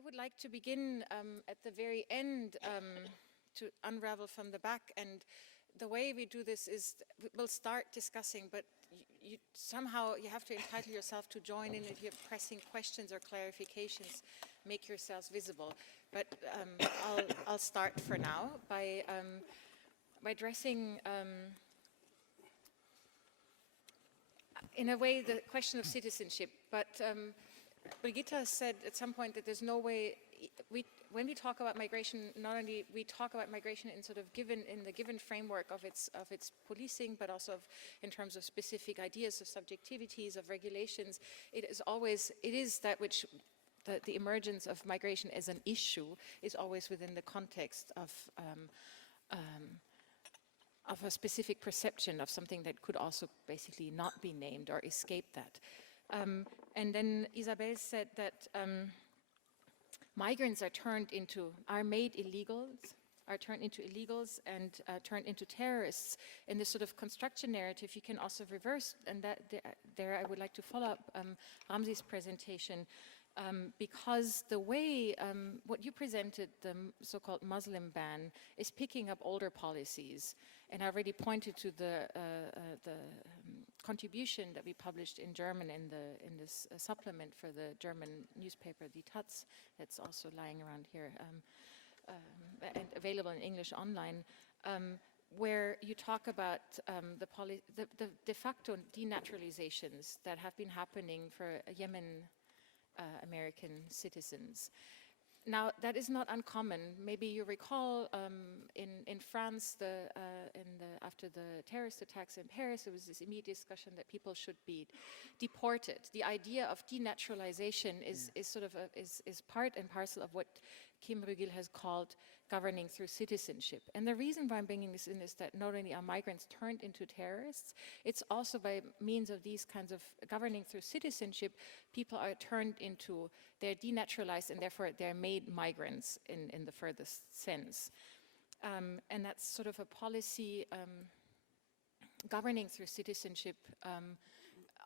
I would like to begin at the very end to unravel from the back, and the way we do this is we'll start discussing, but somehow you have to entitle yourself to join in if you have pressing questions or clarifications, make yourselves visible. But I'll start for now by addressing in a way the question of citizenship. But Brigitta said at some point that there's no way, when we talk about migration, not only we talk about migration in sort of in the given framework of its policing, but also in terms of specific ideas of subjectivities, of regulations. It is that which the emergence of migration as an issue is always within the context of a specific perception of something that could also basically not be named or escape that. And then Isabelle said that migrants are made illegals, are turned into illegals and turned into terrorists. In this sort of construction narrative, you can also reverse, and that there I would like to follow up Ramzi's presentation, because the way what you presented, the so-called Muslim ban, is picking up older policies. And I already pointed to the contribution that we published in German in this supplement for the German newspaper Die Taz, that's also lying around here and available in English online, where you talk about the de facto denaturalizations that have been happening for Yemen American citizens. Now, that is not uncommon. Maybe you recall in France, after the terrorist attacks in Paris, there was this immediate discussion that people should be deported. The idea of denaturalization is sort of is part and parcel of what Kim Rygiel has called governing through citizenship. And the reason why I'm bringing this in is that not only are migrants turned into terrorists, it's also by means of these kinds of governing through citizenship, people are turned into, they're denaturalized and therefore they're made migrants in the furthest sense. And that's sort of a policy governing through citizenship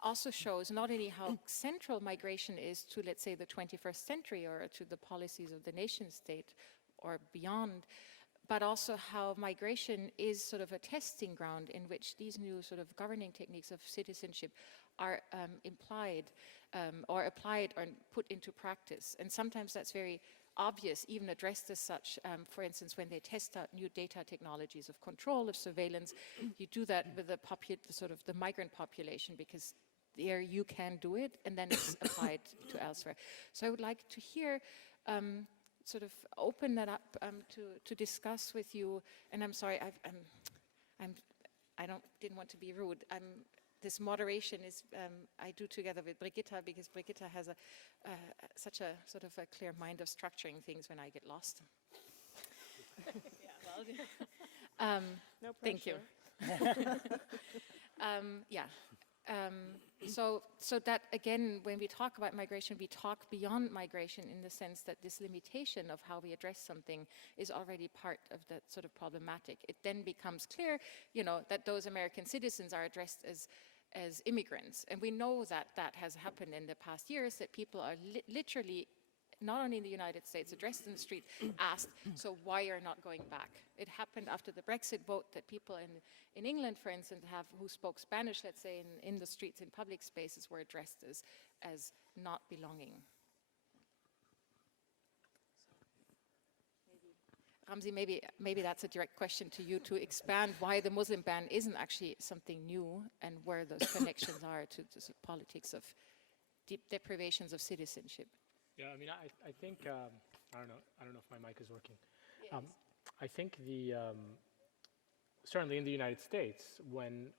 also shows not only how central migration is to, let's say, the 21st century or to the policies of the nation state or beyond, but also how migration is sort of a testing ground in which these new sort of governing techniques of citizenship are implied or applied or put into practice. And sometimes that's very obvious, even addressed as such. For instance, when they test out new data technologies of control, of surveillance, you do that with the migrant population, because there you can do it, and then it's applied to elsewhere. So I would like to hear, sort of open that up to discuss with you. And I'm sorry, I didn't want to be rude. This moderation is I do together with Brigitta, because Brigitta has such a sort of a clear mind of structuring things when I get lost. No pressure. Thank you. So that again, when we talk about migration, we talk beyond migration in the sense that this limitation of how we address something is already part of that sort of problematic. It then becomes clear, that those American citizens are addressed as immigrants. And we know that that has happened in the past years, that people are literally, not only in the United States, addressed in the street, asked, so why are you not going back? It happened after the Brexit vote that people in England, for instance, who spoke Spanish, let's say, in the streets, in public spaces, were addressed as not belonging. Ramzi, maybe that's a direct question to you to expand why the Muslim ban isn't actually something new and where those connections are to the politics of deep deprivations of citizenship. Yeah, I mean, I think, I don't know if my mic is working. Yes. I think certainly in the United States, when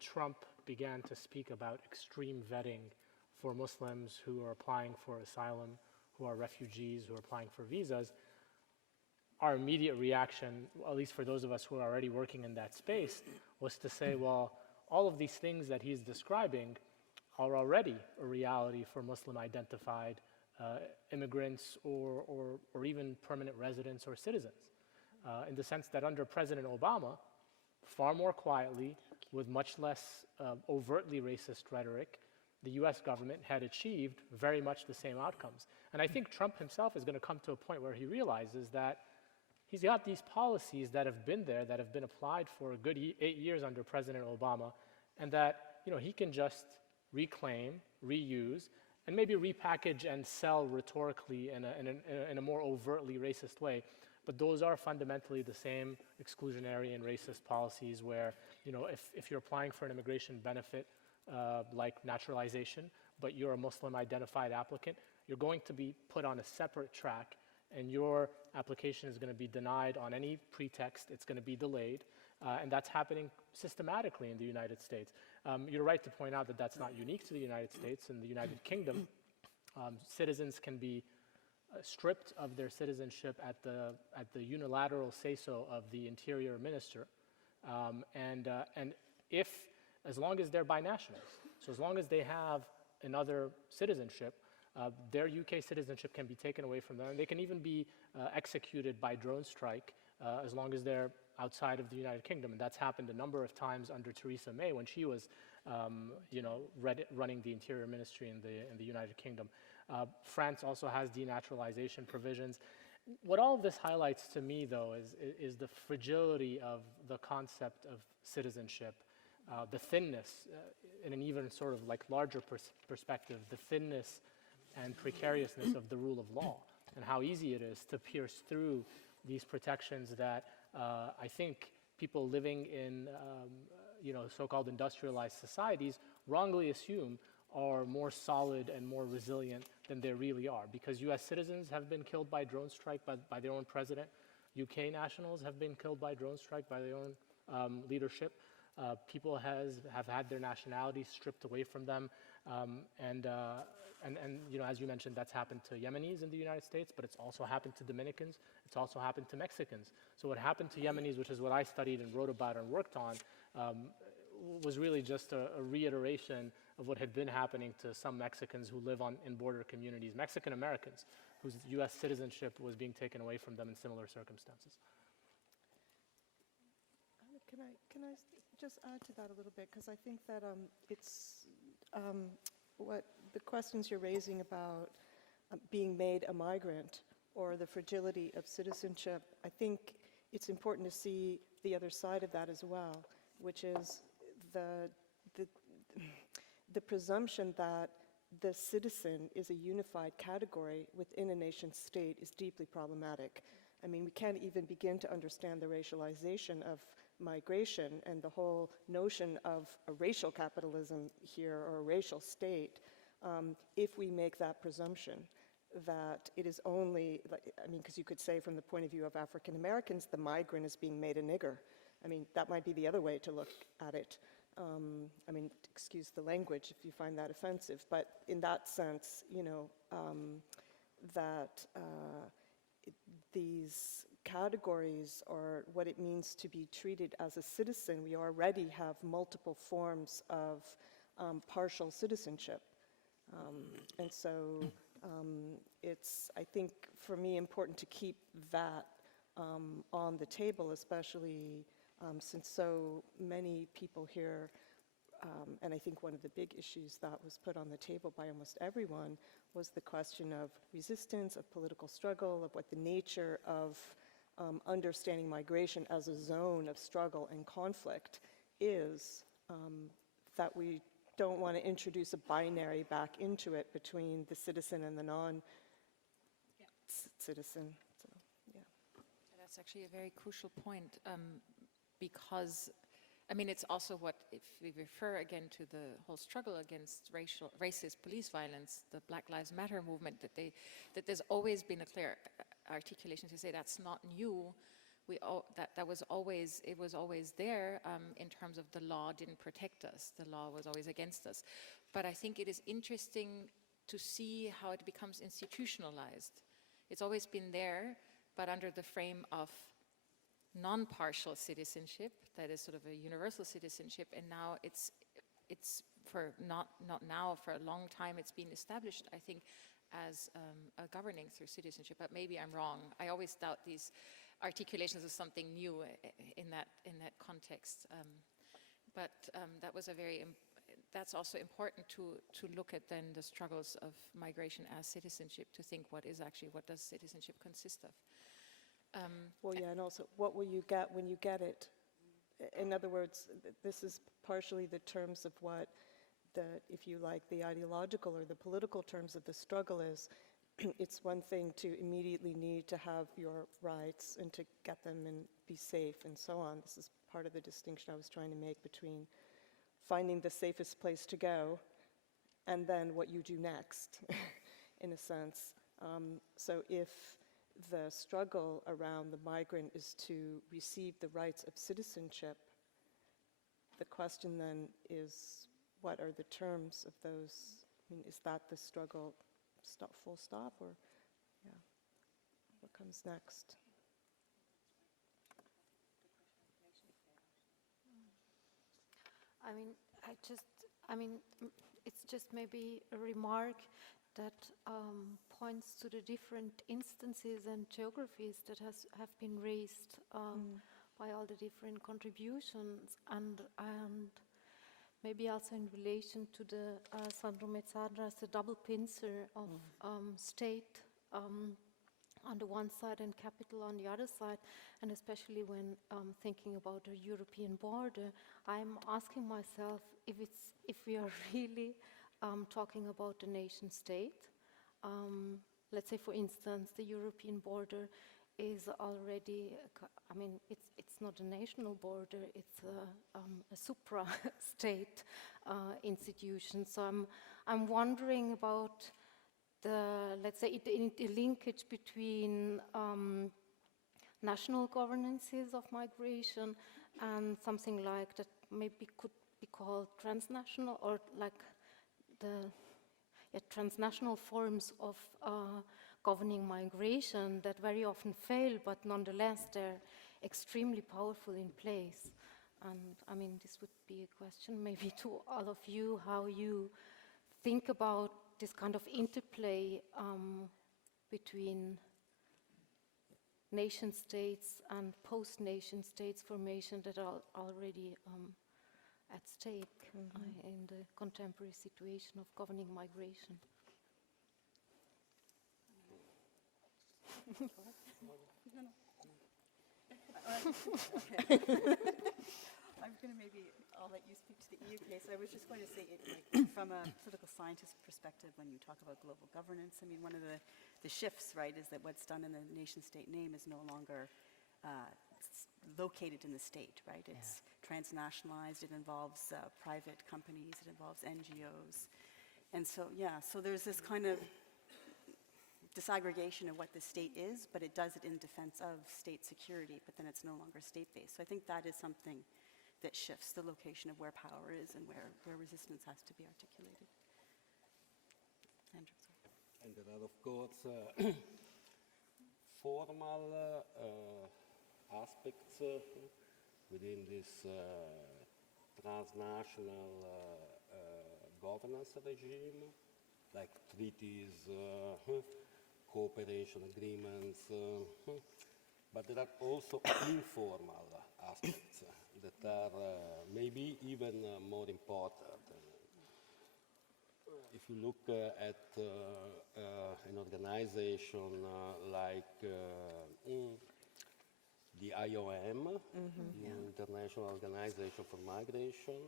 Trump began to speak about extreme vetting for Muslims who are applying for asylum, who are refugees, who are applying for visas, our immediate reaction, at least for those of us who are already working in that space, was to say, well, all of these things that he's describing are already a reality for Muslim identified immigrants or even permanent residents or citizens, in the sense that under President Obama, far more quietly, with much less overtly racist rhetoric, the US government had achieved very much the same outcomes. And I think Trump himself is going to come to a point where he realizes that he's got these policies that have been there, that have been applied for a good 8 years under President Obama, and that he can just reclaim, reuse, and maybe repackage and sell rhetorically in a more overtly racist way. But those are fundamentally the same exclusionary and racist policies where, if you're applying for an immigration benefit like naturalization, but you're a Muslim identified applicant, you're going to be put on a separate track, and your application is going to be denied on any pretext. It's going to be delayed, and that's happening systematically in the United States. You're right to point out that that's not unique to the United States. In the United Kingdom, citizens can be stripped of their citizenship at the unilateral say-so of the Interior Minister, and if, as long as they're binationals, so as long as they have another citizenship, their UK citizenship can be taken away from them. And they can even be executed by drone strike as long as they're outside of the United Kingdom. And that's happened a number of times under Theresa May when she was, running the Interior Ministry in the United Kingdom. France also has denaturalization provisions. What all of this highlights to me, though, is the fragility of the concept of citizenship, the thinness, in an even sort of like larger perspective, the thinness and precariousness of the rule of law, and how easy it is to pierce through these protections that I think people living in so-called industrialized societies wrongly assume are more solid and more resilient than they really are, because US citizens have been killed by drone strike by their own president. UK nationals have been killed by drone strike by their own leadership. People have had their nationality stripped away from them, and as you mentioned, that's happened to Yemenis in the United States, but it's also happened to Dominicans. It's also happened to Mexicans. So what happened to Yemenis, which is what I studied and wrote about and worked on, was really just a reiteration of what had been happening to some Mexicans who live in border communities, Mexican Americans, whose US citizenship was being taken away from them in similar circumstances. Can I just add to that a little bit? Because I think that it's what the questions you're raising about being made a migrant or the fragility of citizenship, I think it's important to see the other side of that as well, which is the presumption that the citizen is a unified category within a nation state is deeply problematic. I mean, we can't even begin to understand the racialization of migration and the whole notion of a racial capitalism here or a racial state if we make that presumption that it is only, because you could say from the point of view of African Americans, the migrant is being made a nigger. I mean, that might be the other way to look at it. Excuse the language if you find that offensive, but in that sense, these categories or what it means to be treated as a citizen, we already have multiple forms of partial citizenship. And so it's, I think, for me, important to keep that on the table, especially since so many people here, and I think one of the big issues that was put on the table by almost everyone was the question of resistance, of political struggle, of what the nature of understanding migration as a zone of struggle and conflict is, that we don't want to introduce a binary back into it between the citizen and the non-citizen. So, yeah. That's actually a very crucial point because, it's also what, if we refer again to the whole struggle against racist police violence, the Black Lives Matter movement, that there's always been a clear articulation to say that's not new. It was always there in terms of the law didn't protect us. The law was always against us. But I think it is interesting to see how it becomes institutionalized. It's always been there, but under the frame of non-partial citizenship, that is sort of a universal citizenship, and now it's for not now, for a long time it's been established, I think, as a governing through citizenship, but maybe I'm wrong. I always doubt these articulations of something new in that context. But that was a very that's also important to look at then the struggles of migration as citizenship, to think what does citizenship consist of. Well, yeah, and also, what will you get when you get it? In other words, this is partially the terms of what if you like, the ideological or the political terms of the struggle is. It's one thing to immediately need to have your rights and to get them and be safe and so on. This is part of the distinction I was trying to make between finding the safest place to go and then what you do next, in a sense. So if the struggle around the migrant is to receive the rights of citizenship, the question then is, what are the terms of those? I mean, is that the struggle full stop, or yeah, what comes next? It's just maybe a remark that points to the different instances and geographies that have been raised by all the different contributions, and maybe also in relation to the Sandro Mezzadra as the double pincer of state on the one side and capital on the other side, and especially when thinking about a European border, I'm asking myself if we are really talking about the nation state. Let's say, for instance, the European border is already, it's not a national border, it's a supra-state institution. So I'm wondering about let's say, the linkage between national governances of migration and something like that maybe could be called transnational, or like the transnational forms of governing migration that very often fail, but nonetheless they're extremely powerful in place. And this would be a question maybe to all of you, how you think about this kind of interplay between nation states and post-nation states formation that are already at stake in the contemporary situation of governing migration. I'll let you speak to the EU case. I was just going to say, from a political scientist perspective, when you talk about global governance, one of the shifts, right, is that what's done in the nation-state name is no longer located in the state, right? It's transnationalized. It involves private companies. It involves NGOs. And so, so there's this kind of disaggregation of what the state is, but it does it in defense of state security, but then it's no longer state-based. So I think that is something that shifts the location of where power is and where resistance has to be articulated. Andrew, sorry. And there are, of course, formal aspects within this transnational governance regime, like treaties, cooperation agreements, but there are also informal aspects that are maybe even more important. If you look at an organization like the IOM, the International Organization for Migration,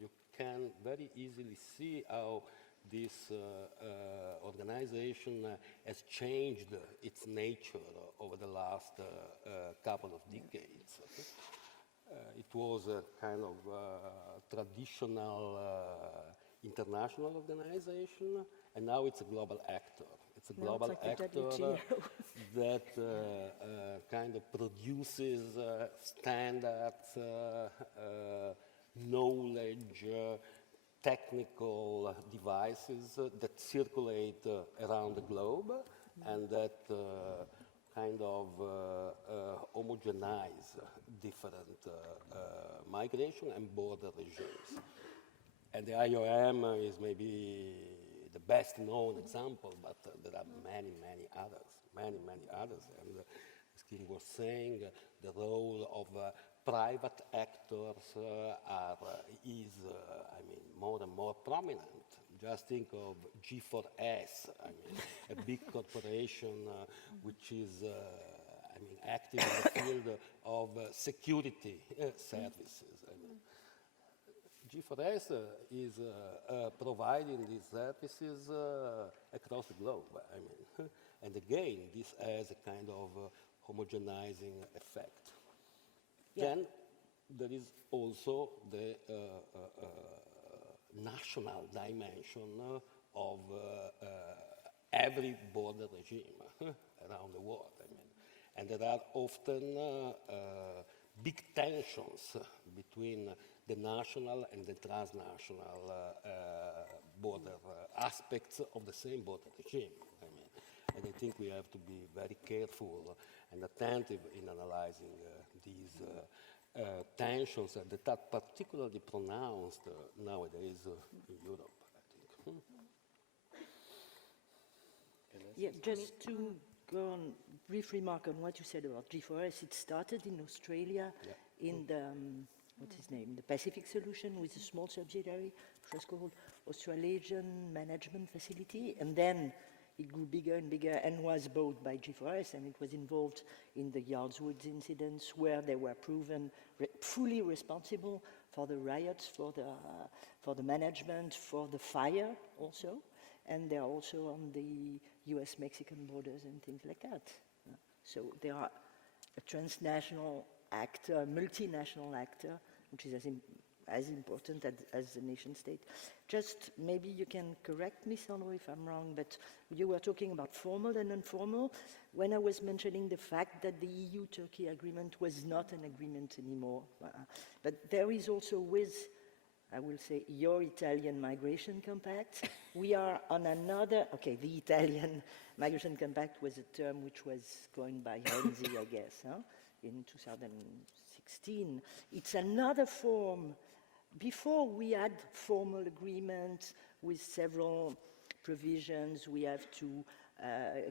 you can very easily see how this organization has changed its nature over the last couple of decades. It was a kind of traditional international organization, and now it's a global actor. It's a global actor that kind of produces standards, knowledge, technical devices that circulate around the globe and that kind of homogenize different migration and border regimes. And the IOM is maybe the best known example, but there are many others. And as Kim was saying, the role of private actors more and more prominent. Just think of G4S, a big corporation which is active in the field of security services. G4S is providing these services across the globe. And again, this has a kind of homogenizing effect. Yeah. Then there is also the national dimension of every border regime around the world. And there are often big tensions between the national and the transnational border aspects of the same border regime. And I think we have to be very careful and attentive in analyzing these tensions that are particularly pronounced nowadays in Europe, I think. Yeah, just to go on, brief remark on what you said about G4S. It started in Australia in the, what's his name, the Pacific Solution with a small subsidiary, which was called Australasian Management Facility, and then it grew bigger and bigger and was bought by G4S, and it was involved in the Yardswoods incidents where they were proven fully responsible for the riots, for the management, for the fire also, and they're also on the US-Mexican borders and things like that. So they are a transnational actor, multinational actor, which is as important as the nation state. Just maybe you can correct me, Sandro, if I'm wrong, but you were talking about formal and informal when I was mentioning the fact that the EU-Turkey agreement was not an agreement anymore. But there is also with, I will say, your Italian migration compact, we are on another, okay, the Italian migration compact was a term which was coined by Ramzi, I guess, in 2016. It's another form. Before we had formal agreement with several provisions, we have to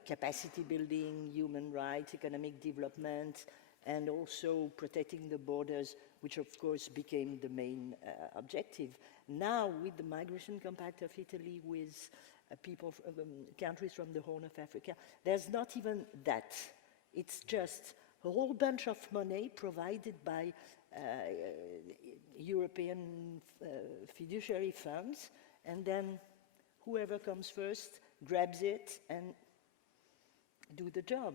capacity building, human rights, economic development, and also protecting the borders, which of course became the main objective. Now, with the migration compact of Italy, with people, countries from the Horn of Africa, there's not even that. It's just a whole bunch of money provided by European fiduciary funds, and then whoever comes first grabs it and do the job,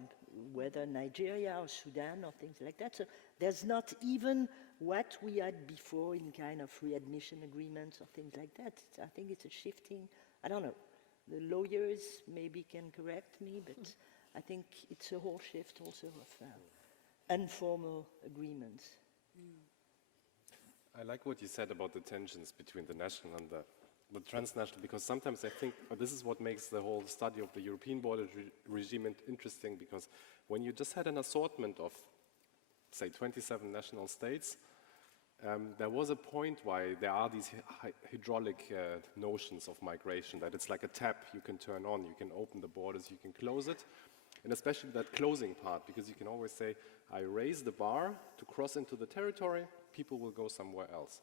whether Nigeria or Sudan or things like that. So there's not even what we had before in kind of readmission agreements or things like that. I think it's a shifting, I don't know, the lawyers maybe can correct me, but I think it's a whole shift also of informal agreements. I like what you said about the tensions between the national and the transnational, because sometimes I think this is what makes the whole study of the European border regime interesting, because when you just had an assortment of, say, 27 national states, there was a point why there are these hydraulic notions of migration, that it's like a tap you can turn on, you can open the borders, you can close it, and especially that closing part, because you can always say, I raise the bar to cross into the territory, people will go somewhere else.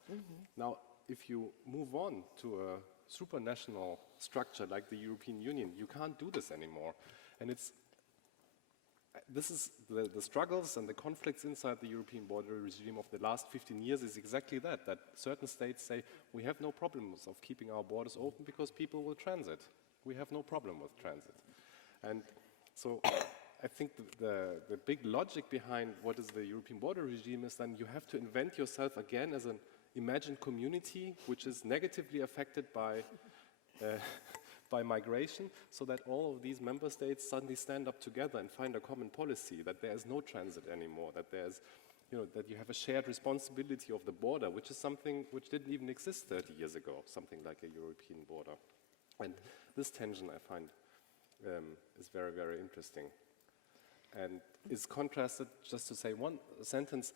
Now, if you move on to a supranational structure like the European Union, you can't do this anymore. And this is the struggles and the conflicts inside the European border regime of the last 15 years is exactly that certain states say, we have no problems of keeping our borders open because people will transit. We have no problem with transit. And so I think the big logic behind what is the European border regime is then you have to invent yourself again as an imagined community which is negatively affected by migration, so that all of these member states suddenly stand up together and find a common policy, that there is no transit anymore, that there's, that you have a shared responsibility of the border, which is something which didn't even exist 30 years ago, something like a European border. And this tension I find is very, very interesting. And is contrasted, just to say one sentence,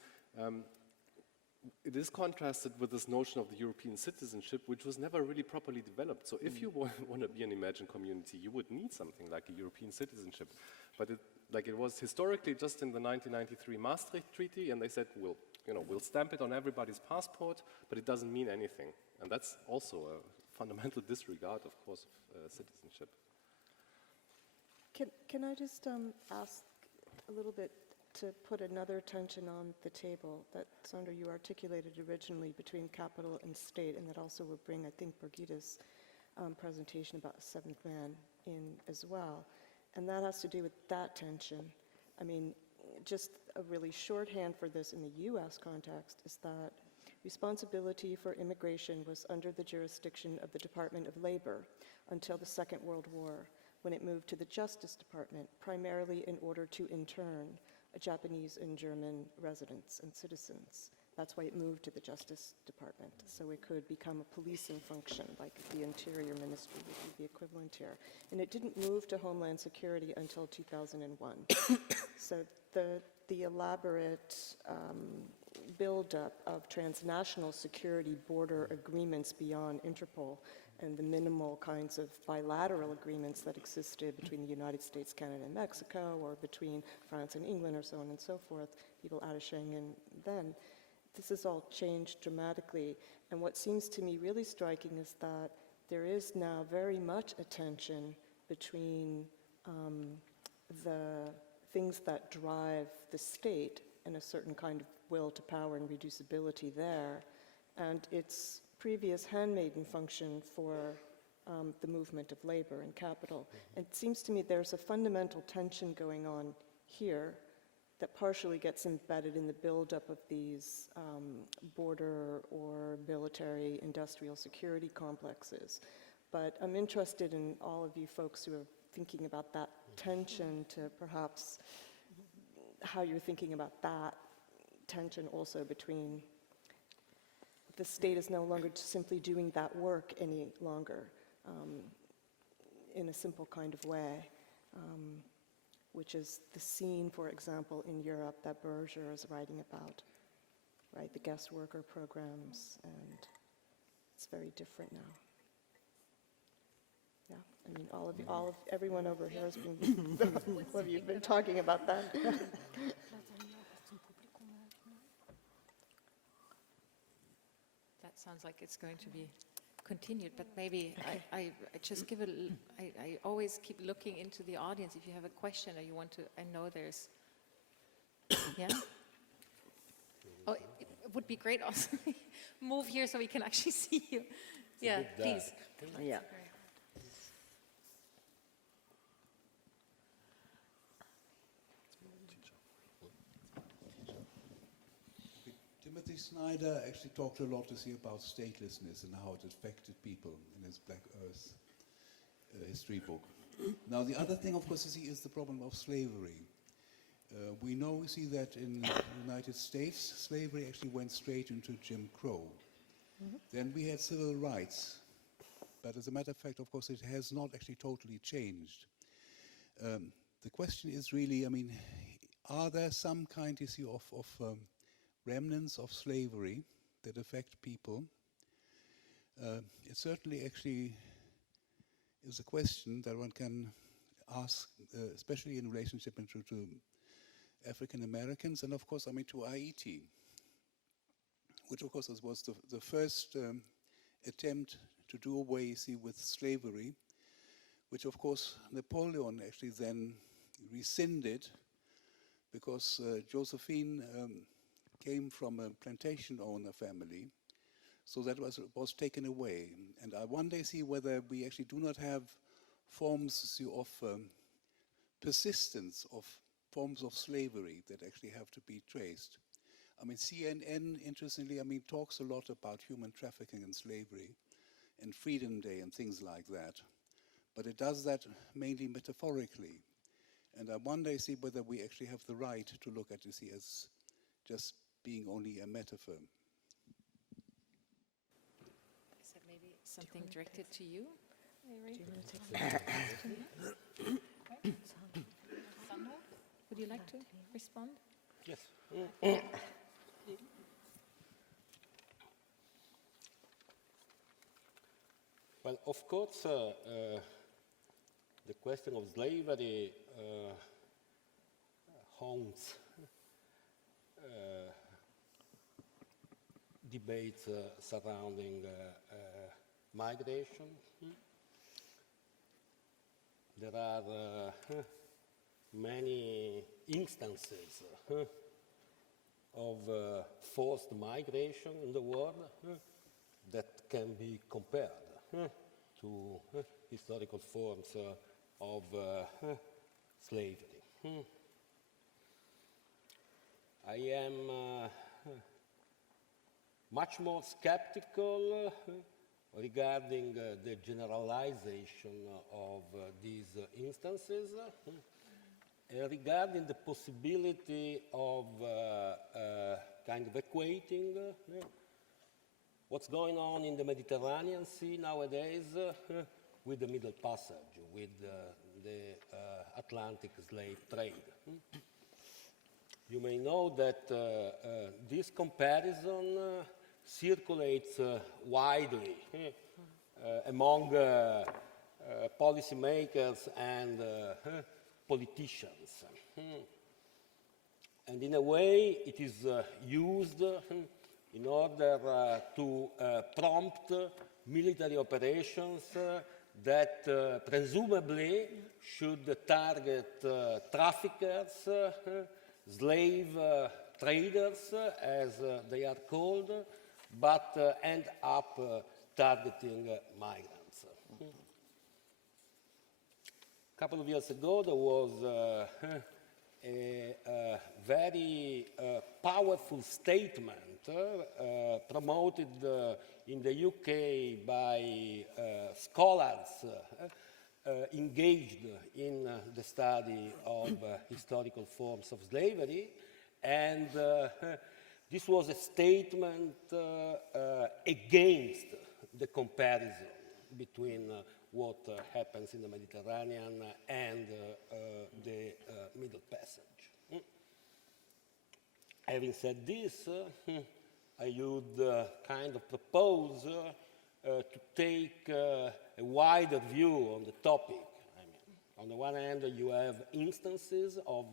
it is contrasted with this notion of the European citizenship, which was never really properly developed. So if you want to be an imagined community, you would need something like a European citizenship. But like it was historically just in the 1993 Maastricht Treaty, and they said, we'll stamp it on everybody's passport, but it doesn't mean anything. And that's also a fundamental disregard, of course, of citizenship. Can I just ask a little bit to put another tension on the table that, Sandro, you articulated originally between capital and state, and that also would bring, I think, Brigitta's presentation about the seventh man in as well. And that has to do with that tension. I mean, just a really shorthand for this in the US context is that responsibility for immigration was under the jurisdiction of the Department of Labor until the Second World War, when it moved to the Justice Department, primarily in order to intern Japanese and German residents and citizens. That's why it moved to the Justice Department, so it could become a policing function, like the Interior Ministry would be the equivalent here. And it didn't move to Homeland Security until 2001. So the elaborate buildup of transnational security border agreements beyond Interpol and the minimal kinds of bilateral agreements that existed between the United States, Canada, and Mexico, or between France and England, or so on and so forth, people out of Schengen then. This has all changed dramatically, and what seems to me really striking is that there is now very much a tension between the things that drive the state and a certain kind of will to power and reducibility there, and its previous handmaiden function for the movement of labor and capital. And it seems to me there's a fundamental tension going on here that partially gets embedded in the buildup of these border or military industrial security complexes. But I'm interested in all of you folks who are thinking about that tension to perhaps how you're thinking about that tension also between the state is no longer simply doing that work any longer in a simple kind of way. Which is the scene, for example, in Europe that Berger is writing about, right? The guest worker programs, and it's very different now. Yeah, I mean, everyone over here has been, all of you have been talking about that. That sounds like it's going to be continued, but maybe I just give I always keep looking into the audience. If you have a question or you want to, I know there's, yeah? Oh, it would be great also. Move here so we can actually see you. Yeah, please. Yeah. Timothy Snyder actually talked a lot about statelessness and how it affected people in his Black Earth history book. Now, the other thing, of course, is the problem of slavery. We see that in the United States, slavery actually went straight into Jim Crow. Then we had civil rights, but as a matter of fact, of course, it has not actually totally changed. The question is really, I mean, are there some kind of remnants of slavery that affect people? It certainly actually is a question that one can ask, especially in relationship to African Americans, and of course, I mean, to Haiti, which of course was the first attempt to do away, with slavery, which of course Napoleon actually then rescinded, because Josephine came from a plantation owner family, so that was taken away. And I one day see whether we actually do not have forms of persistence of forms of slavery that actually have to be traced. I mean, CNN, interestingly, I mean, talks a lot about human trafficking and slavery and Freedom Day and things like that. But it does that mainly metaphorically. And I one day see whether we actually have the right to look at this as just being only a metaphor. Is that maybe something directed to you, Avery? Sandro, would you like to respond? Yes. Well, of course, the question of slavery haunts debates surrounding migration. There are many instances of forced migration in the world that can be compared to historical forms of slavery. I am much more skeptical regarding the generalization of these instances, regarding the possibility of kind of equating what's going on in the Mediterranean Sea nowadays with the Middle Passage, with the Atlantic slave trade. You may know that this comparison circulates widely among policymakers and politicians. And in a way, it is used in order to prompt military operations that presumably should target traffickers, slave traders, as they are called, but end up targeting migrants. A couple of years ago, there was a very powerful statement promoted in the UK by scholars engaged in the study of historical forms of slavery, and this was a statement against the comparison between what happens in the Mediterranean and the Middle Passage. Having said this, I would kind of propose to take a wider view on the topic. I mean, on the one hand, you have instances of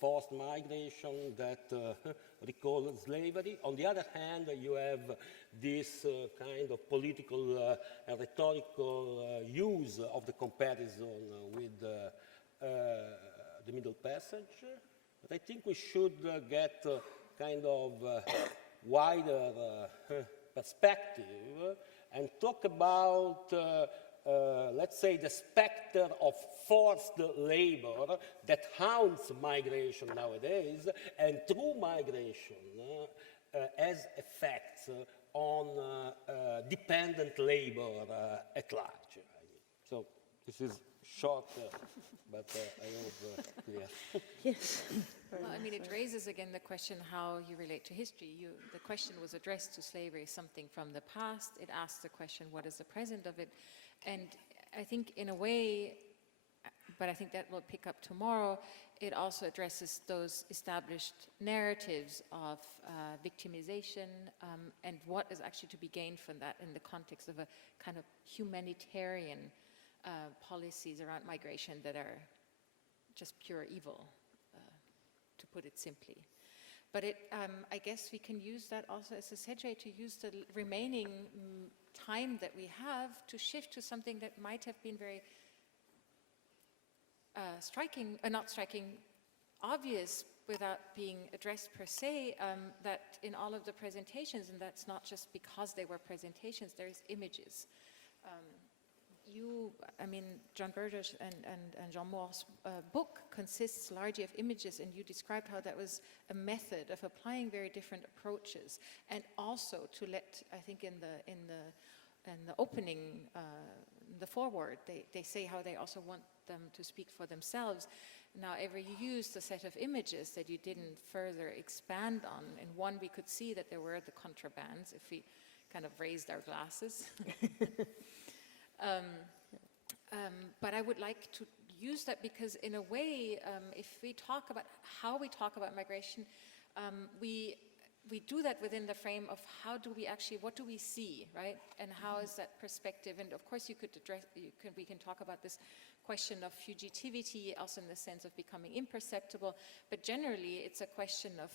forced migration that recall slavery. On the other hand, you have this kind of political and rhetorical use of the comparison with the Middle Passage. But I think we should get kind of wider perspective and talk about let's say, the specter of forced labor that haunts migration nowadays, and through migration has effects on dependent labor at large. So this is short, but I hope clear. Yes. Well, I mean, it raises again the question how you relate to history. The question was addressed to slavery, something from the past. It asks the question, what is the present of it? And I think in a way, but I think that will pick up tomorrow, it also addresses those established narratives of victimization and what is actually to be gained from that in the context of a kind of humanitarian policies around migration that are just pure evil, to put it simply. But I guess we can use that also as a segue to use the remaining time that we have to shift to something that might have been very striking, not striking, obvious without being addressed per se, that in all of the presentations, and that's not just because they were presentations, there's images. I mean, John Berger's and Jean Moore's book consists largely of images, and you described how that was a method of applying very different approaches, and also to let, I think in the opening, the foreword, they say how they also want them to speak for themselves. Now, Avery, you used a set of images that you didn't further expand on. In one, we could see that there were the contrabands, if we kind of raised our glasses. But I would like to use that because in a way, if we talk about how we talk about migration, we we do that within the frame of how do we actually, what do we see, right? And how is that perspective? And of course you could address, we can talk about this question of fugitivity, also in the sense of becoming imperceptible, but generally it's a question of,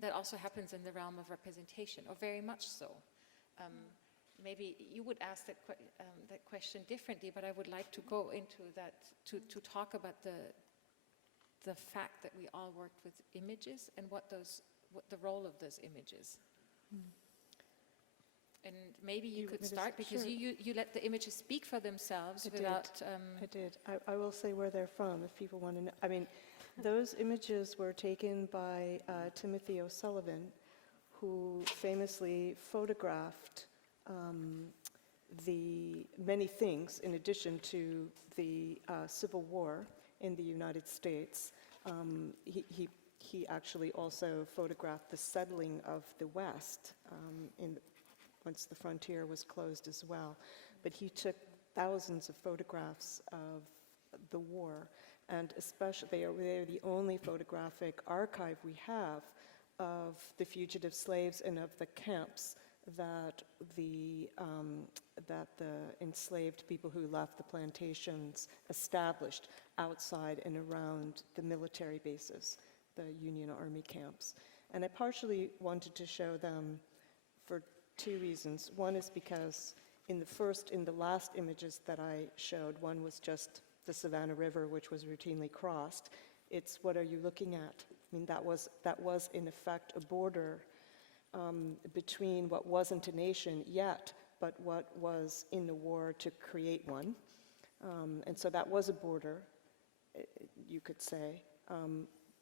that also happens in the realm of representation, or very much so. Maybe you would ask that question differently, but I would like to go into that, to talk about the fact that we all worked with images and what the role of those images. And maybe you could start, because sure. you let the images speak for themselves I without... I did. I will say where they're from if people want to know. I mean, those images were taken by Timothy O'Sullivan, who famously photographed the many things in addition to the Civil War in the United States. He actually also photographed the settling of the West once the frontier was closed as well. But he took thousands of photographs of the war, and especially they are the only photographic archive we have of the fugitive slaves and of the camps that the enslaved people who left the plantations established outside and around the military bases, the Union Army camps. And I partially wanted to show them for two reasons. One is because in the last images that I showed, one was just the Savannah River, which was routinely crossed. It's what are you looking at? I mean, that was in effect a border between what wasn't a nation yet, but what was in the war to create one. And so that was a border, you could say.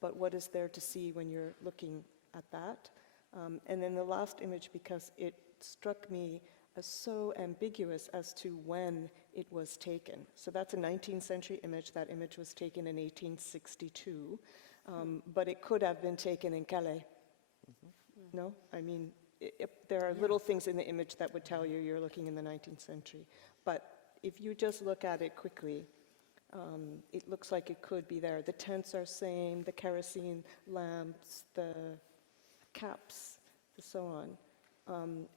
But what is there to see when you're looking at that? And then the last image, because it struck me as so ambiguous as to when it was taken. So that's a 19th century image. That image was taken in 1862, but it could have been taken in Calais. No? I mean, there are little things in the image that would tell you you're looking in the 19th century. But if you just look at it quickly, it looks like it could be there. The tents are same, the kerosene lamps, the caps, and so on.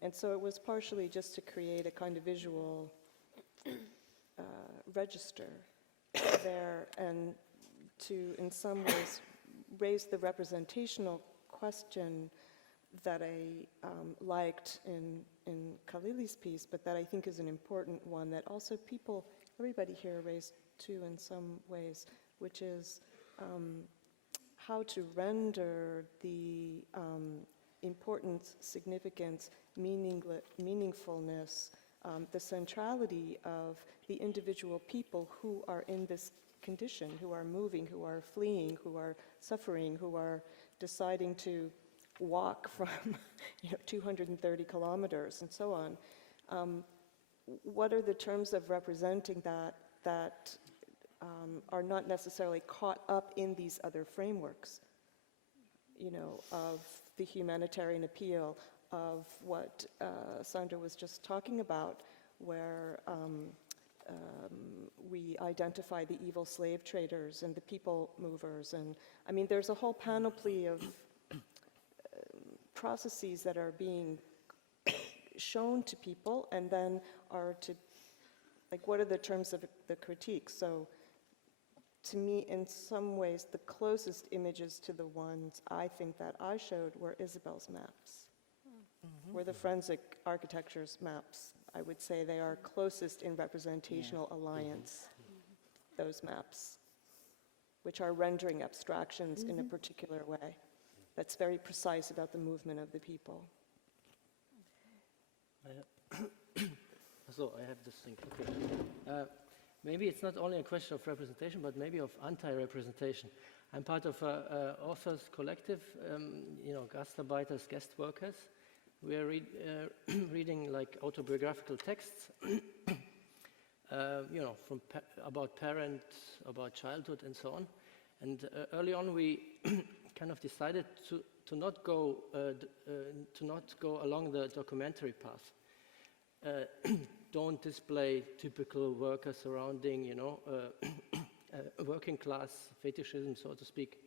And so it was partially just to create a kind of visual register there, and to, in some ways, raise the representational question that I liked in Khalili's piece, but that I think is an important one that also everybody here raised too in some ways, which is how to render the importance, significance, meaningfulness, the centrality of the individual people who are in this condition, who are moving, who are fleeing, who are suffering, who are deciding to walk from 230 kilometers and so on. What are the terms of representing that are not necessarily caught up in these other frameworks, of the humanitarian appeal, of what Sandro was just talking about, where we identify the evil slave traders and the people movers. And I mean, there's a whole panoply of processes that are being shown to people, and then are to, like, what are the terms of the critique? So to me, in some ways, the closest images to the ones I think that I showed were Isabelle's maps, were the forensic architecture's maps. I would say they are closest in representational alliance, those maps, which are rendering abstractions in a particular way that's very precise about the movement of the people. So I have this thing. Okay. Maybe it's not only a question of representation, but maybe of anti-representation. I'm part of an authors collective, Gastarbeiters, guest workers. We are reading like autobiographical texts, about parents, about childhood, and so on. And early on, we kind of decided to not go along the documentary path. Don't display typical worker surrounding, working class fetishism, so to speak.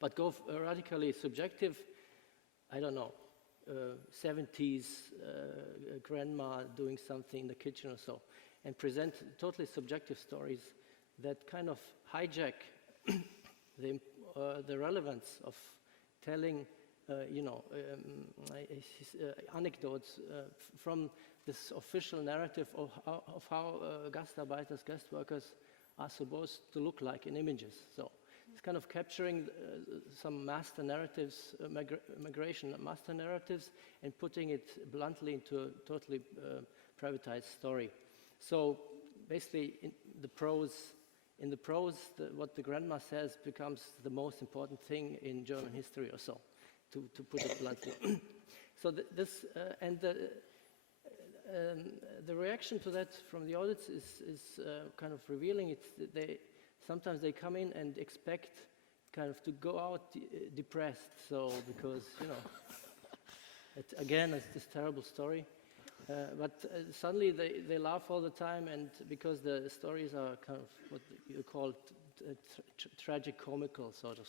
But go radically subjective, I don't know, 70s grandma doing something in the kitchen or so, and present totally subjective stories that kind of hijack the relevance of telling, anecdotes from this official narrative of how Gastarbeiters, guest workers, are supposed to look like in images. So it's kind of capturing some master narratives, migration master narratives, and putting it bluntly into a totally privatized story. So basically, in the prose, what the grandma says becomes the most important thing in German history or so, to put it bluntly. So the reaction to that from the audience is kind of revealing. Sometimes they come in and expect kind of to go out depressed. So because again, it's this terrible story. But suddenly they laugh all the time, and because the stories are kind of what you call tragic-comical, sort of,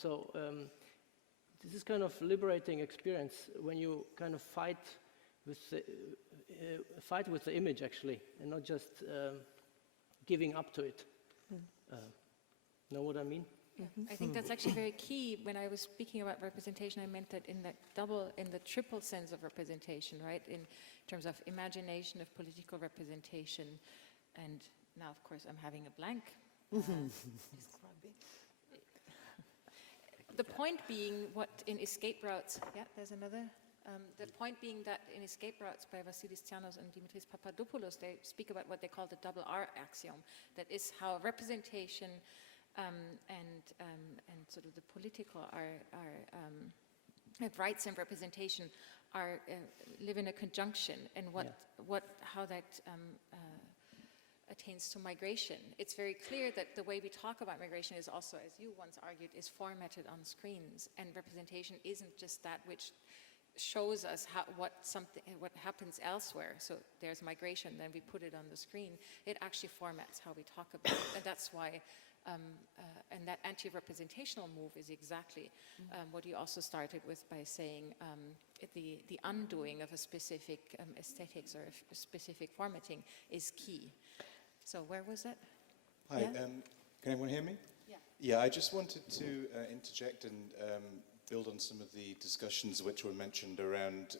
So this is kind of liberating experience when you kind of fight with the image actually, and not just giving up to it. Know what I mean? Yeah. I think that's actually very key. When I was speaking about representation, I meant that in the triple sense of representation, right? In terms of imagination, of political representation, and now, of course, I'm having a blank. The point being, what in Escape Routes, there's another. The point being that in Escape Routes by Vasilis Tsianos and Dimitris Papadopoulos, they speak about what they call the double R axiom. That is how representation and sort of the political rights and representation live in a conjunction, and how that attains to migration. It's very clear that the way we talk about migration is also, as you once argued, is formatted on screens, and representation isn't just that which shows us what happens elsewhere. So there's migration, then we put it on the screen. It actually formats how we talk about it, and that's why. And that anti-representational move is exactly what you also started with by saying the undoing of a specific aesthetics or a specific formatting is key. So where was it? Hi, Yeah? can everyone hear me? Yeah. Yeah, I just wanted to interject and build on some of the discussions which were mentioned around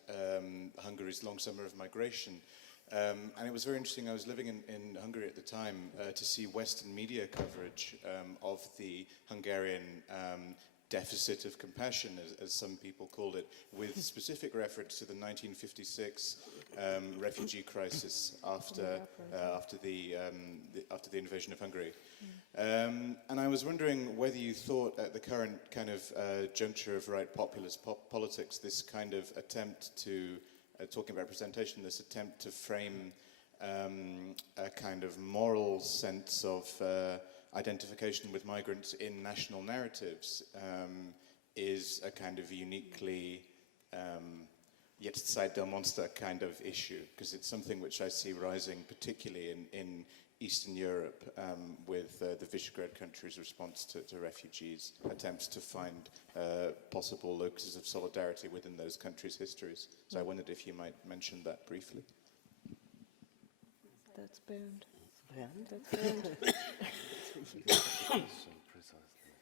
Hungary's long summer of migration. And it was very interesting. I was living in Hungary at the time to see Western media coverage of the Hungarian deficit of compassion, as some people called it, with specific reference to the 1956 refugee crisis after the invasion of Hungary. And I was wondering whether you thought at the current kind of juncture of right populist politics, this kind of attempt to talking about representation, this attempt to frame a kind of moral sense of identification with migrants in national narratives is a kind of uniquely jetzt seid der Monster kind of issue, because it's something which I see rising particularly in Eastern Europe with the Visegrad countries' response to refugees, attempts to find possible locuses of solidarity within those countries' histories. So I wondered if you might mention that briefly. That's Bernd. Bernd? That's Bernd. Did you get the question precisely?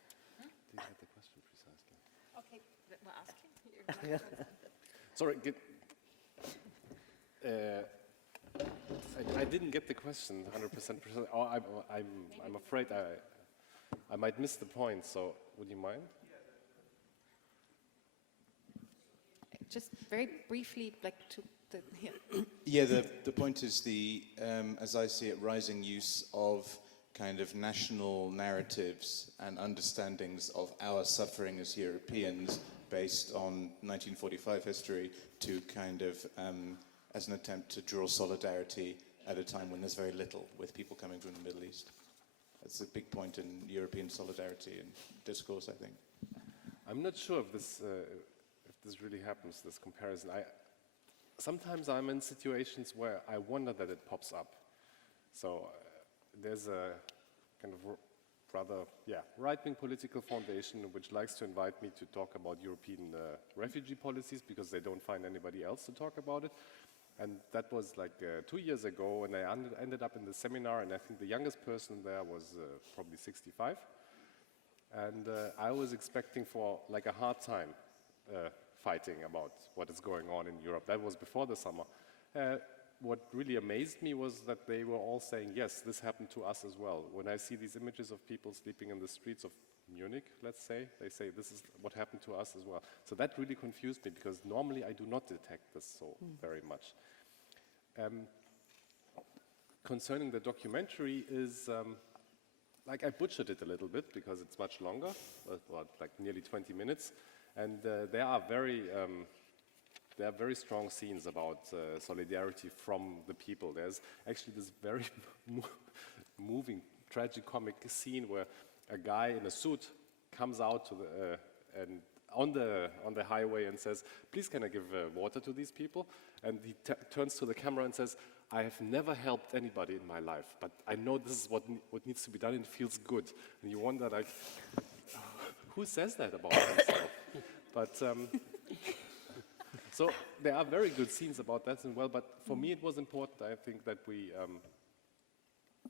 Okay, we'll ask him. Sorry, I didn't get the question 100%. Oh, I'm afraid I might miss the point. So, would you mind? Just very briefly, like to the. Yeah, the point is as I see it, rising use of kind of national narratives and understandings of our suffering as Europeans based on 1945 history to kind of as an attempt to draw solidarity at a time when there's very little with people coming from the Middle East. That's a big point in European solidarity and discourse, I think. I'm not sure if this really happens, this comparison. Sometimes I'm in situations where I wonder that it pops up. So there's a kind of rather, right-wing political foundation which likes to invite me to talk about European refugee policies because they don't find anybody else to talk about it. And that was like 2 years ago, and I ended up in the seminar, and I think the youngest person there was probably 65. And I was expecting for like a hard time fighting about what is going on in Europe. That was before the summer. What really amazed me was that they were all saying, yes, this happened to us as well. When I see these images of people sleeping in the streets of Munich, let's say, they say this is what happened to us as well. So that really confused me because normally I do not detect this so very much. Concerning the documentary is, like I butchered it a little bit because it's much longer, like nearly 20 minutes. And there are very strong scenes about solidarity from the people. There's actually this very moving, tragicomic scene where a guy in a suit comes out to the and on the highway and says, "Please, can I give water to these people?" And he turns to the camera and says, "I have never helped anybody in my life, but I know this is what needs to be done, and it feels good." And you wonder, like, who says that about himself? But so there are very good scenes about that as well. But for me, it was important, I think, that we,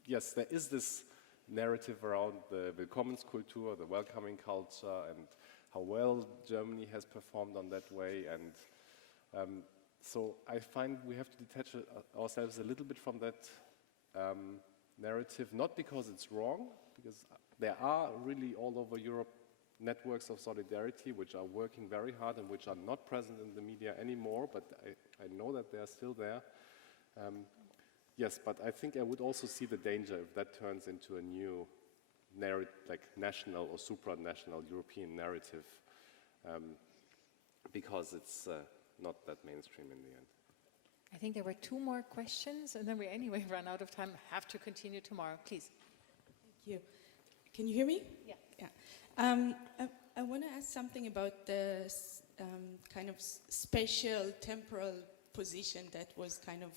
yes, there is this narrative around the Willkommenskultur, the welcoming culture, and how well Germany has performed on that way. And so I find we have to detach ourselves a little bit from that narrative, not because it's wrong, because there are really all over Europe networks of solidarity which are working very hard and which are not present in the media anymore, but I know that they are still there. Yes, but I think I would also see the danger if that turns into a new narrative, like national or supranational European narrative, because it's not that mainstream in the end. I think there were 2 more questions, and then we anyway run out of time. Have to continue tomorrow, please. Thank you. Can you hear me? Yeah. I want to ask something about the kind of spatial temporal position that was kind of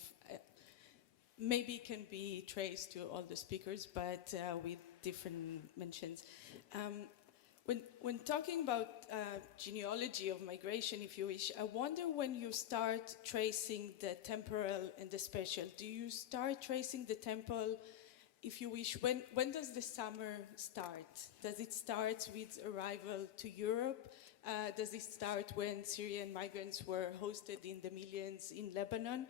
maybe can be traced to all the speakers, but with different mentions. When talking about genealogy of migration, if you wish, I wonder when you start tracing the temporal and the spatial, do you start tracing the temporal, if you wish, when does the summer start? Does it start with arrival to Europe? Does it start when Syrian migrants were hosted in the millions in Lebanon?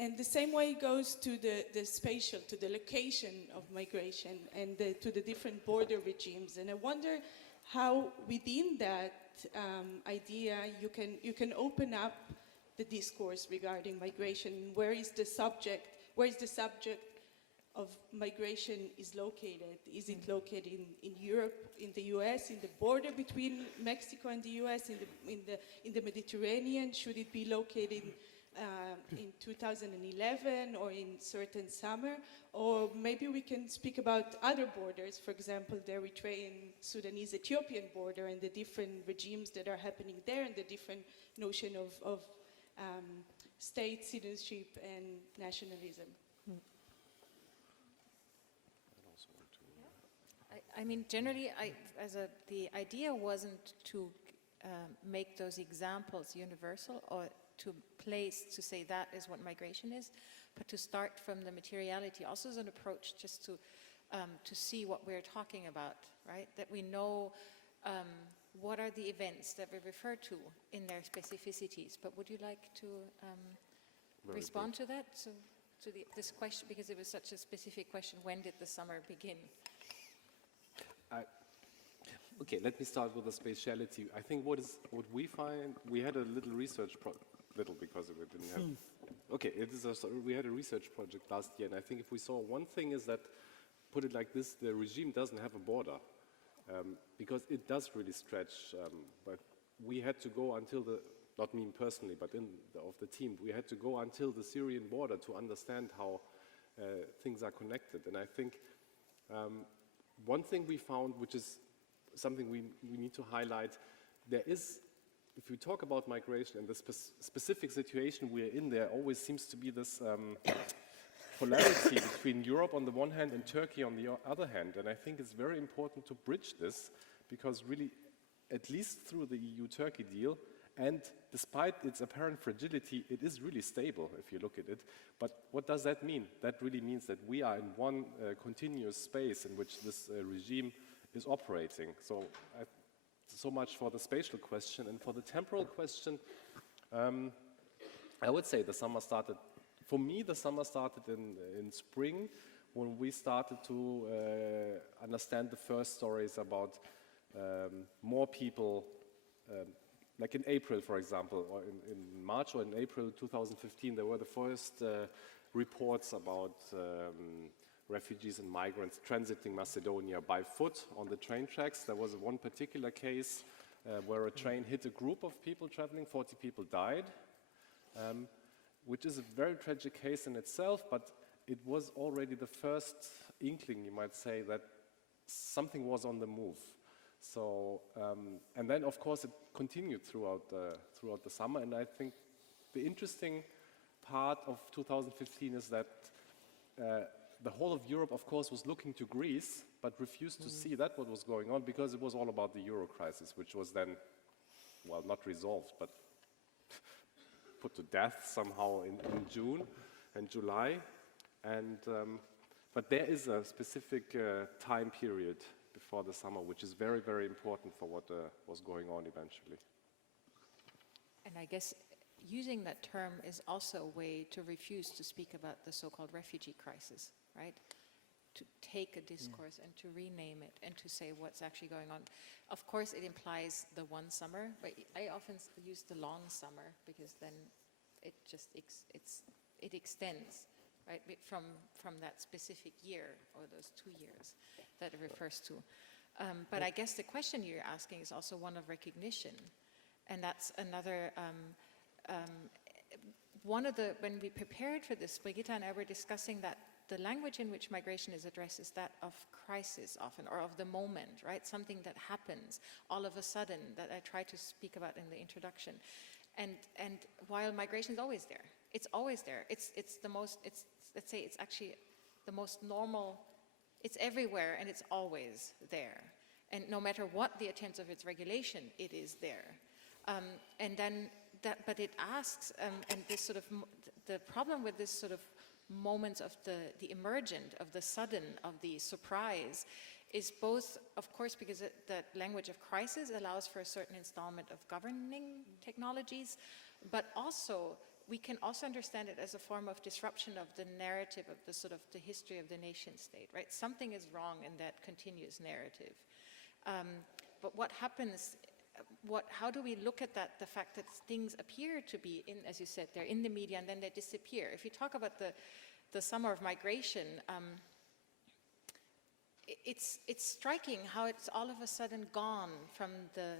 And the same way goes to the spatial, to the location of migration and to the different border regimes. And I wonder how within that idea you can open up the discourse regarding migration. Where is the subject of migration is located? Is it located in Europe, in the US, in the border between Mexico and the US, in the Mediterranean? Should it be located in 2011 or in certain summer? Or maybe we can speak about other borders, for example, the Eritrean, Sudanese, Ethiopian border and the different regimes that are happening there and the different notion of state, citizenship and nationalism. I mean, generally, the idea wasn't to make those examples universal or to say that is what migration is, but to start from the materiality, also as an approach just to see what we're talking about, right? That we know what are the events that we refer to in their specificities. But would you like to respond to that, this question, because it was such a specific question, when did the summer begin? Okay, let me start with the spatiality. I think what we find, we had a little research because we didn't have. Okay, we had a research project last year, and I think if we saw one thing is that, put it like this, the regime doesn't have a border, because it does really stretch. But we had to go until not me personally, but of the team, we had to go until the Syrian border to understand how things are connected. And I think one thing we found, which is something we need to highlight, there is, if we talk about migration and the specific situation we're in, there always seems to be this polarity between Europe on the one hand and Turkey on the other hand. And I think it's very important to bridge this, because really, at least through the EU-Turkey deal, and despite its apparent fragility, it is really stable if you look at it. But what does that mean? That really means that we are in one continuous space in which this regime is operating. So much for the spatial question. And for the temporal question, I would say the summer started, for me, the summer started in spring, when we started to understand the first stories about more people, like in April, for example, or in March or in April 2015, there were the first reports about refugees and migrants transiting Macedonia by foot on the train tracks. There was one particular case where a train hit a group of people traveling, 40 people died, which is a very tragic case in itself, but it was already the first inkling, you might say, that something was on the move. So, and then of course it continued throughout the summer, and I think the interesting part of 2015 is that the whole of Europe, of course, was looking to Greece, but refused to see that what was going on, because it was all about the euro crisis, which was then, well, not resolved, but put to death somehow in June and July. And but there is a specific time period before the summer, which is very, very important for what was going on eventually. And I guess using that term is also a way to refuse to speak about the so-called refugee crisis, right? To take a discourse and to rename it and to say what's actually going on. Of course, it implies the one summer, but I often use the long summer, because then it just it extends, right, from that specific year or those 2 years that it refers to. But I guess the question you're asking is also one of recognition, and that's another. When we prepared for this, Brigitta and I were discussing that the language in which migration is addressed is that of crisis often, or of the moment, right? Something that happens all of a sudden, that I try to speak about in the introduction. And while migration is always there, it's always there. It's the most, let's say it's actually the most normal, it's everywhere and it's always there. And no matter what the attempts of its regulation, it is there. And then but it asks, and this sort of, the problem with this sort of moments of the emergent, of the sudden, of the surprise, is both, of course, because the language of crisis allows for a certain installment of governing technologies, but also, we can also understand it as a form of disruption of the narrative of the sort of the history of the nation state, right? Something is wrong in that continuous narrative. But what happens, how do we look at that, the fact that things appear to be in, as you said, they're in the media and then they disappear. If you talk about the summer of migration, it's striking how it's all of a sudden gone from the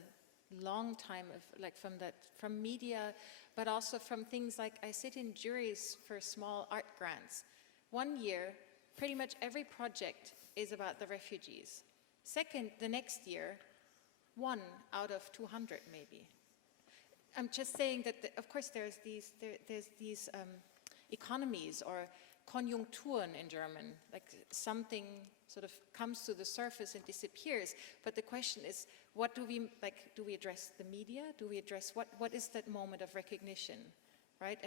long time of, like, from media, but also from things like, I sit in juries for small art grants. 1 year, pretty much every project is about the refugees. Second, the next year, 1 out of 200 maybe. I'm just saying that, of course, there's these economies or Konjunkturen in German, like something sort of comes to the surface and disappears. But the question is, what do we, like, do we address the media? Do we address, what is that moment of recognition, right?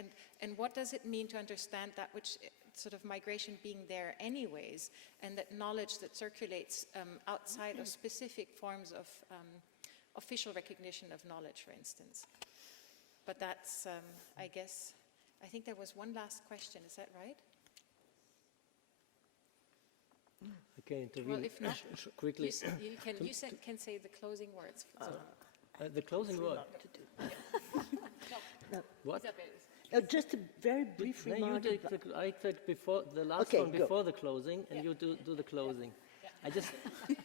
And what does it mean to understand that which sort of migration being there anyways, and that knowledge that circulates outside of specific forms of official recognition of knowledge, for instance. But that's, I guess, I think there was one last question, is that right? Okay, intervene. Well, if not, quickly. you can say the closing words. The closing word. What? Just a very brief No, remark. I take before the last Okay, one go. before the closing, and you do the closing. I just,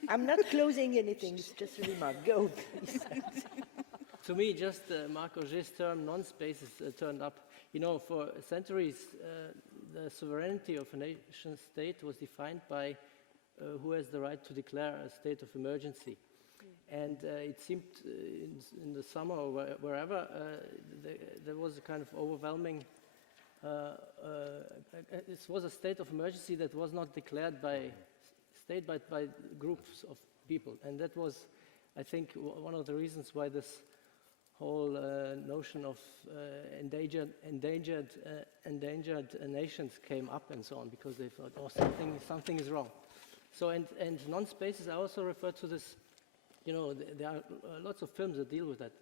I'm not closing anything, it's just a remark. Go, please. to me, just Marc Auger's term non-space is turned up. You know, for centuries, the sovereignty of a nation state was defined by who has the right to declare a state of emergency. And it seemed in the summer or wherever, there was a kind of overwhelming it was a state of emergency that was not declared by state, but by groups of people. And that was, I think, one of the reasons why this whole notion of endangered nations came up and so on, because they thought, oh, something is wrong. So, and non-spaces, I also refer to this, you know, there are lots of films that deal with that.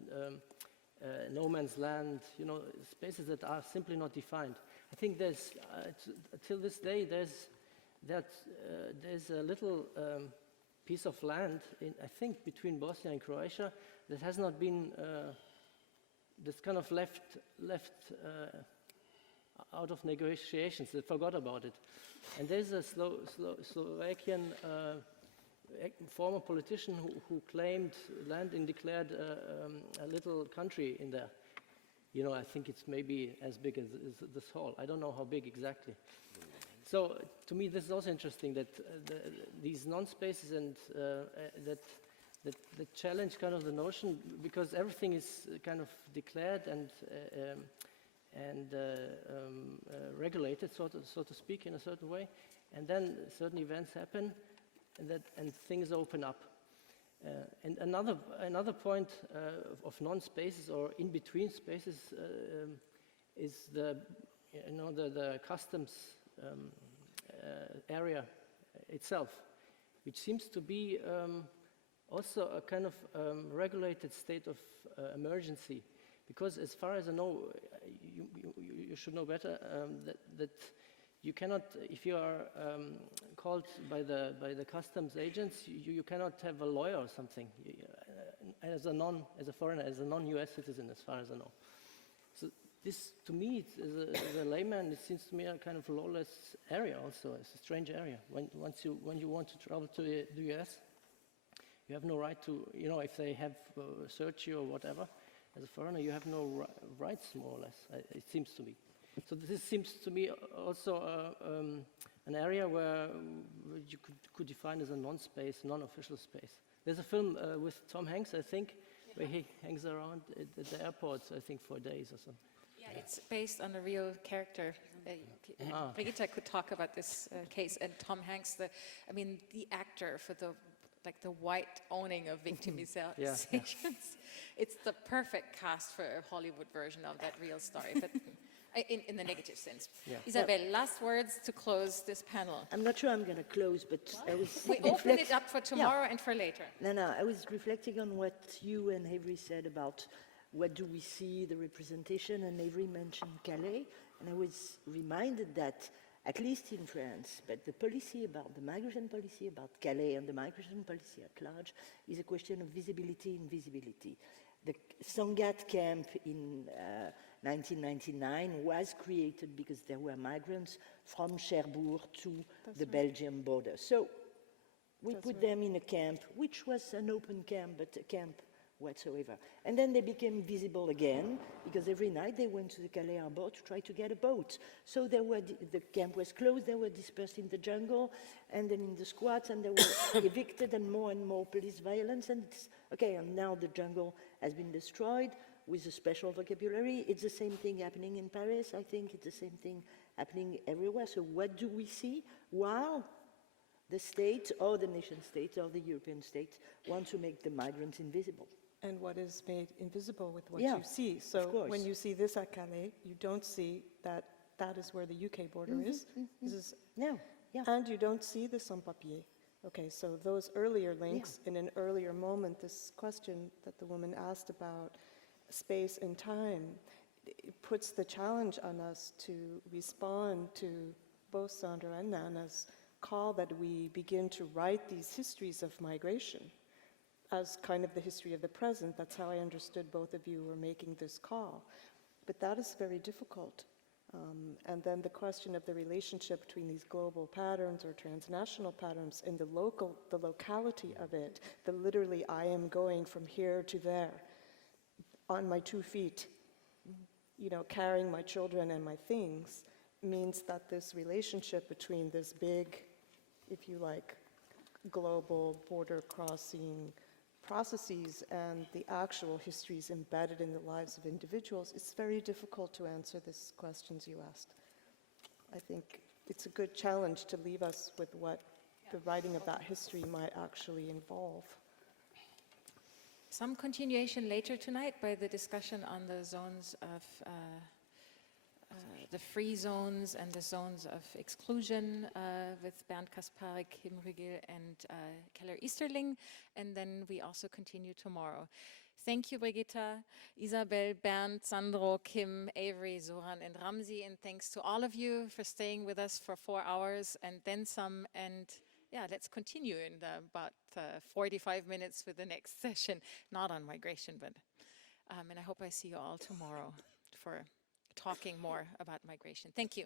No man's land, you know, spaces that are simply not defined. I think there's, till this day, there's a little piece of land, I think, between Bosnia and Croatia that has not been, that's kind of left out of negotiations. They forgot about it. And there's a Slovakian former politician who claimed land and declared a little country in there. You know, I think it's maybe as big as this hall. I don't know how big exactly. So to me, this is also interesting that these non-spaces and that challenge kind of the notion, because everything is kind of declared and regulated, so to speak, in a certain way, and then certain events happen, and things open up. And another point of non-spaces or in-between spaces is the customs area itself, which seems to be also a kind of regulated state of emergency, because as far as I know, you should know better, that you cannot, if you are called by the customs agents, you cannot have a lawyer or something as a foreigner, as a non-US citizen, as far as I know. So this, to me, as a layman, it seems to me a kind of lawless area. Also, it's a strange area. When you want to travel to the US, you have no right to, you know, if they have search you or whatever, as a foreigner, you have no rights, more or less. It seems to me. So this seems to me also an area where you could define as a non-space, non-official space. There's a film with Tom Hanks, I think, where he hangs around at the airports, I think, for days or something. Yeah, it's based on a real character. Brigitta could talk about this case, and Tom Hanks, the actor for the white owning of victimizations. It's the perfect cast for a Hollywood version of that real story, but in the negative sense. Yeah. Isabelle, last words to close this panel. I'm not sure I'm going to close, but I was... We open it up for tomorrow and for later. No, I was reflecting on what you and Avery said about what do we see, the representation, and Avery mentioned Calais, and I was reminded that, at least in France, but the migration policy about Calais and the migration policy at large is a question of visibility, invisibility. The Sangatte camp in 1999 was created because there were migrants from Cherbourg to the Belgian border. So we put them in a camp, which was an open camp, but a camp whatsoever. And then they became visible again, because every night they went to the Calais harbor to try to get a boat. So the camp was closed, they were dispersed in the jungle, and then in the squats, and they were evicted, and more police violence, and and now the jungle has been destroyed with a special vocabulary. It's the same thing happening in Paris, I think it's the same thing happening everywhere. So what do we see? While the state, or the nation state, or the European state want to make the migrants invisible. And what is made invisible with what you see. So when you see this at Calais, you don't see that is where the UK border is. This is and you don't see the sans-papiers. Okay, so those earlier links, in an earlier moment, this question that the woman asked about space and time, it puts the challenge on us to respond to both Sandro and Nanna's call that we begin to write these histories of migration as kind of the history of the present. That's how I understood both of you were making this call. But that is very difficult. And then the question of the relationship between these global patterns or transnational patterns and the locality of it, the literally I am going from here to there on my 2 feet, you know, carrying my children and my things, means that this relationship between this big, if you like, global border crossing processes and the actual histories embedded in the lives of individuals, it's very difficult to answer these questions you asked. I think it's a good challenge to leave us with what the writing of that history might actually involve. Some continuation later tonight by the discussion on the zones of the free zones and the zones of exclusion with Bernd, Kasparek, Kim Rygiel, and Keller Easterling. And then we also continue tomorrow. Thank you, Brigitta, Isabelle, Bernd, Sandro, Kim, Avery, Zoran, and Ramzi. And thanks to all of you for staying with us for 4 hours and then some. And yeah, let's continue in about 45 minutes with the next session. Not on migration, but, and I hope I see you all tomorrow for talking more about migration. Thank you.